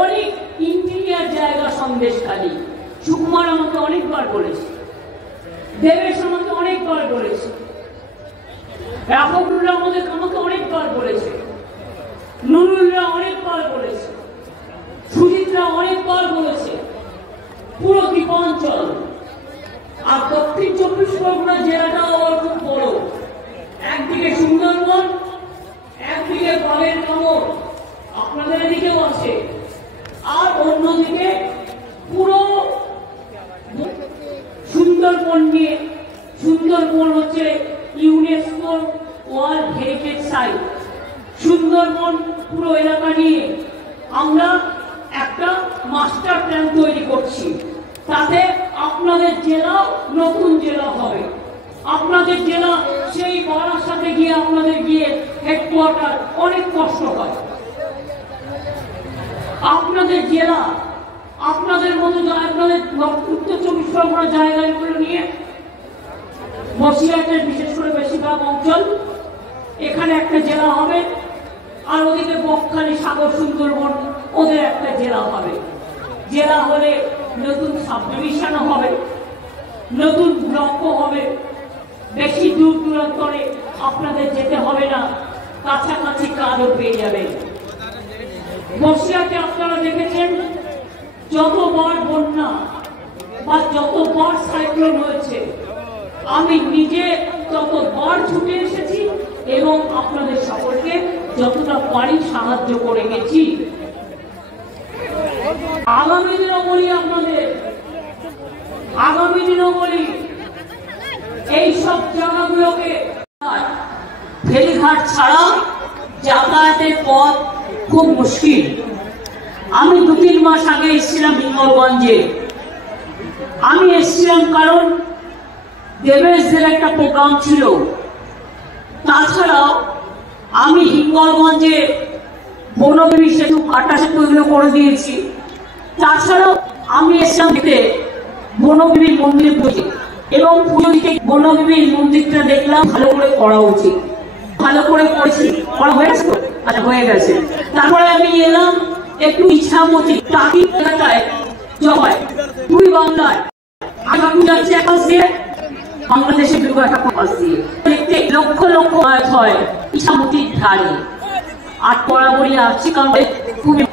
অনেক ইন্টিরিয়ার জায়গা সন্দেশখালী। সুকুমার আমাকে অনেকবার বলেছে, দেবেশ আমাকে অনেকবার বলেছে, রাফকুল্লাহ আমাকে অনেকবার বলেছে, নুরুল্লাহ অনেকবার বলেছে, সুজিতরা অনেকবার বলেছে। পুরো দ্বীপাঞ্চল আর দক্ষিণ 24 পরগনা জেলাটাও আবার খুব বড়। একদিকে সুন্দরবন, একদিকে বাঘের কামড়, আপনাদের এদিকেও আছে, আর অন্যদিকে পুরো সুন্দরবন নিয়ে। সুন্দরবন হচ্ছে UNESCO world heritage site. Sundarban পুরো এলাকা নিয়ে আমরা একটা মাস্টার প্ল্যান তৈরি করছি। তাতে আপনাদের জেলা নতুন জেলা হবে। আপনাদের জেলা সেই বারাসাতে গিয়ে আপনাদের গিয়ে হেডকোয়ার্টার অনেক কষ্ট হয়। আপনাদের জেলা আপনাদের মতো আপনাদের উত্তর 24 পরগনা জায়গাগুলো নিয়ে বসিরহাটের বিশেষ করে বেশিরভাগ অঞ্চল এখানে একটা জেলা হবে, আর ওদিকে বকখালি, সাগর, সুন্দরবন ওদের একটা জেলা হবে। জেলা হলে নতুন সাব ডিভিশন হবে, নতুন ব্লকও হবে। বেশি দূর দূরান্তরে আপনাদের যেতে হবে না, কাছাকাছি কাজও পেয়ে যাবেন। বসিরহাটে আপনারা দেখেছেন যতবার বন্যা বা যতবার সাইক্লোন হয়েছে, আমি নিজে ততবার ছুটে এসেছি এবং আপনাদের সকলকে যতটা পারি সাহায্য করে গেছি। আগামী দিনও বলি আপনাদের, আগামী দিনও বলি এইসব জায়গাগুলোকে ফেরিঘাট ছাড়া যাতায়াতের পথ খুব মুশকিল। আমি 2-3 মাস আগে এসেছিলাম হিঙ্গলগঞ্জে। আমি এসেছিলাম কারণ দেবেশদের একটা প্রোগ্রাম ছিল। তাছাড়াও আমি হিঙ্গলগঞ্জে বনবিবি সেতু, কাটা সেতু এগুলো করে দিয়েছি। তাছাড়াও আমি এসেছিলাম দিতে বনবিবির মন্দিরে পুজো, এবং পুজো দিতে বনবিবির মন্দিরটা দেখলাম ভালো করে করা উচিত। ভালো করে করেছি, করা হয়েছে তো? আচ্ছা, হয়ে গেছে। তারপরে আমি এলাম একটু ইছামতি টাকি এলাকায় জবাই দুই বাংলায় আগামী যাচ্ছে এক পাশ দিয়ে, বাংলাদেশের দুর্গ একটা পাশ দিয়ে। দেখতে লক্ষ লক্ষ হয় ইছামতির ধারে। আর বরাবরই আসছি কারণ খুবই